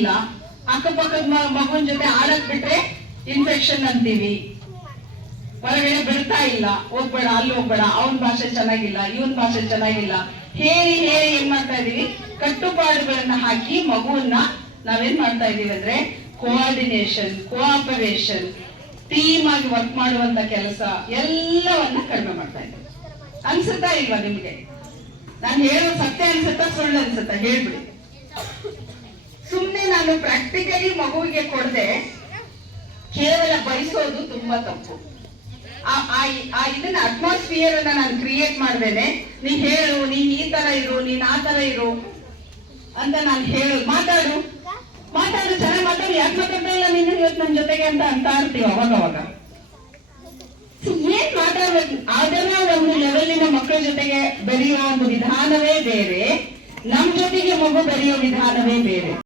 ಇಲ್ಲ. ಅಕ್ಕಪಕ್ಕದ ಮಗುನ್ ಮಗುವಿನ ಜೊತೆ ಆಡಕ್ ಬಿಟ್ರೆ ಇನ್ಫೆಕ್ಷನ್ ಅಂತೀವಿ. ಹೊರಗಡೆ ಬಿಡ್ತಾ ಇಲ್ಲ. ಹೋಗ್ಬೇಡ, ಅಲ್ಲಿ ಹೋಗ್ಬೇಡ. ಅವನ್ ಭಾಷೆ ಚೆನ್ನಾಗಿಲ್ಲ, ಇವನ್ ಭಾಷೆ ಚೆನ್ನಾಗಿಲ್ಲ. ಹೇಳಿ ಹೇಳಿ ಏನ್ ಮಾಡ್ತಾ ಇದೀವಿ? ಕಟ್ಟುಪಾಡುಗಳನ್ನ ಹಾಕಿ ಮಗುವನ್ನ ನಾವೇನ್ ಮಾಡ್ತಾ ಇದೀವಿ ಅಂದ್ರೆ ಕೋಆರ್ಡಿನೇಷನ್ ಕೋಆಪರೇಷನ್ ಟೀಮ್ ಆಗಿ ವರ್ಕ್ ಮಾಡುವಂತ ಕೆಲಸ ಎಲ್ಲವನ್ನ ಕಡಿಮೆ ಮಾಡ್ತಾ ಇದ್ದೀವಿ ಅನ್ಸುತ್ತಾ ಇಲ್ವಾ ನಿಮ್ಗೆ? ನಾನು ಹೇಳೋ ಸತ್ಯ ಅನ್ಸುತ್ತಾ ಸುಳ್ಳು ಅನ್ಸುತ್ತಾ? ಹೇಳ್ಬಿಡಿ. ಸುಮ್ನೆ ನಾನು ಪ್ರಾಕ್ಟಿಕಲಿ ಮಗುವಿಗೆ ಕೊಡದೆ, ಕೇವಲ ಬಯಸೋದು ತುಂಬಾ ತಪ್ಪು. ಆ- ಇದನ್ನ ಅಟ್ಮಾಸ್ಫಿಯರ್ ಅನ್ನ ನಾನು ಕ್ರಿಯೇಟ್ ಮಾಡ್ದೇನೆ. ನೀ ಹೇಳು, ನೀನ್ ಈ ತರ ಇರು, ನೀನ್ ಆ ತರ ಇರು ಅಂತ ನಾನು ಹೇಳು. ಮಾತಾಡು. ಮಾತಾಡು, ಚೆನ್ನಾಗಿ ಮಾತಾಡು. ಯಾಕೆ ಮಾತಾಡ್ತಾ ಇಲ್ಲ ನೀನು ಇವತ್ತು ನನ್ ಜೊತೆಗೆ ಅಂತ ಅಂತ ಇರ್ತೀವಿ ಅವಾಗ ಅವಾಗ ಏನ್ ಮಾತಾಡ್ಬೇಕು? ಅದನ್ನ ಒಂದು ಲೆವೆಲಿನ ಮಕ್ಕಳ ಜೊತೆಗೆ ಬೆರೆಯುವ ಒಂದು ವಿಧಾನವೇ ಬೇರೆ. ನಮ್ ಜೊತೆಗೆ ಮಗು ಬೆರೆಯೋ ವಿಧಾನವೇ ಬೇರೆ.